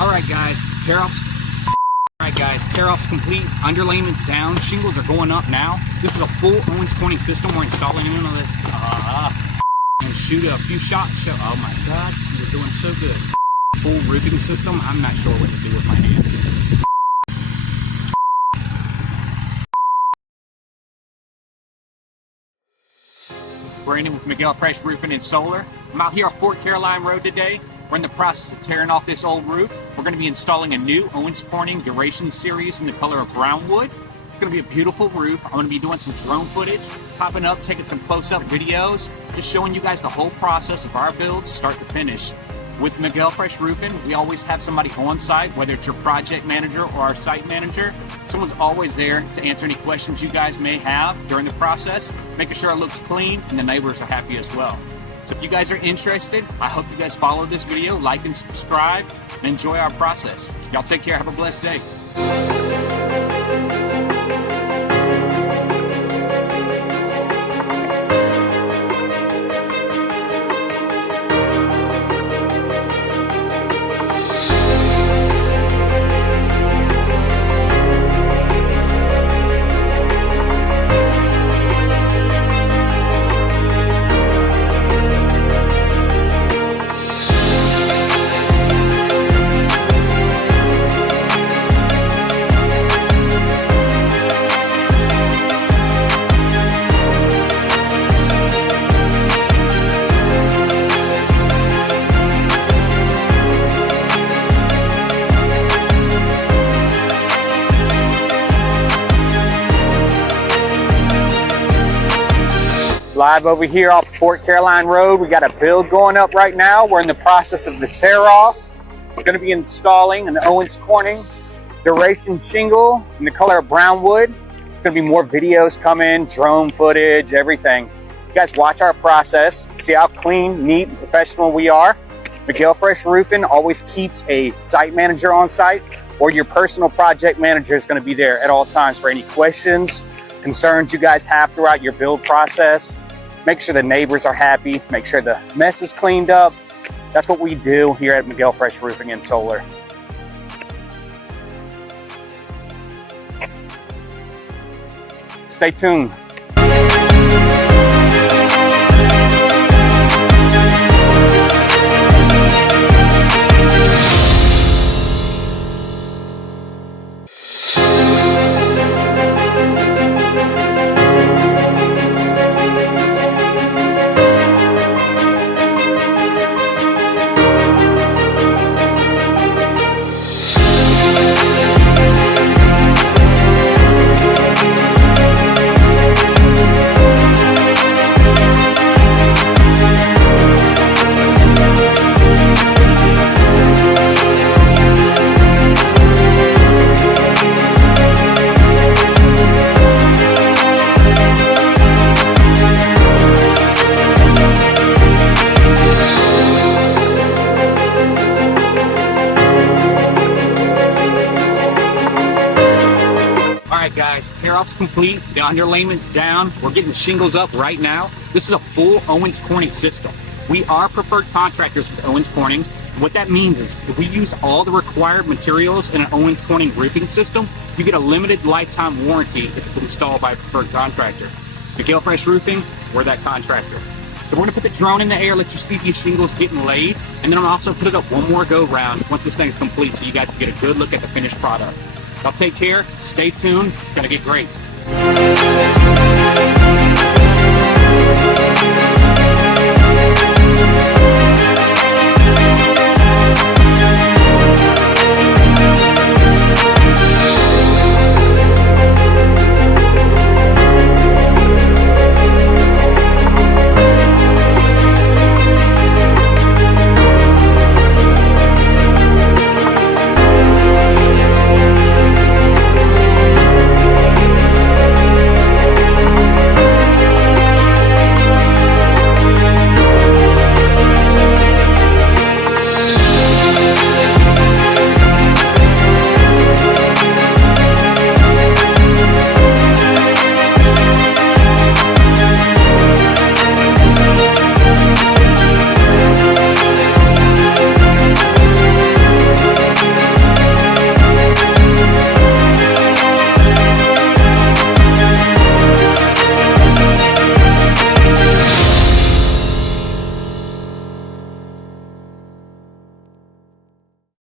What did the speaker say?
Alright guys, tear-off's complete, underlayment's down, shingles are going up now. This is a full Owens Corning system. We're installing into this and shoot a few shots. Oh my god, we're doing so good. Full roofing system, I'm not sure what to do with my hands. Brandon with McElfresh Roofing Solar. I'm out here on Fort Caroline Road today. We're in the process of tearing off this old roof. We're going to be installing a new Owens Corning Duration Series in the color of Brownwood. It's going to be a beautiful roof. I'm going to be doing some drone footage, popping up, taking some close-up videos, just showing you guys the whole process of our build, start to finish. With McElfresh Roofing, we always have somebody on site, whether it's your project manager or our site manager. Someone's always there to answer any questions you guys may have during the process, making sure it looks clean and the neighbors are happy as well. So if you guys are interested, I hope you guys follow this video, like and subscribe, and enjoy our process. Y'all take care. Have a blessed day. Live over here off Fort Caroline Road. We got a build going up right now. We're in the process of the tear off. We're going to be installing an Owens Corning Duration shingle in the color of Brownwood. It's going to be more videos coming, drone footage, everything. You guys watch our process, see how clean, neat, and professional we are. McElfresh Roofing always keeps a site manager on site, or your personal project manager is going to be there at all times for any questions, concerns you guys have throughout your build process. Make sure the neighbors are happy, make sure the mess is cleaned up. That's what we do here at McElfresh Roofing Solar. Stay tuned. Guys, tear-off's complete, the underlayment's down, we're getting the shingles up right now. This is a full Owens Corning system. We are preferred contractors with Owens Corning. What that means is if we use all the required materials in an Owens Corning roofing system, you get a limited lifetime warranty if it's installed by a preferred contractor. McElfresh Roofing, we're that contractor. So we're going to put the drone in the air, let you see these shingles getting laid, and then I'll also put it up one more go round once this thing's complete so you guys can get a good look at the finished product. Y'all take care, stay tuned, it's gonna get great.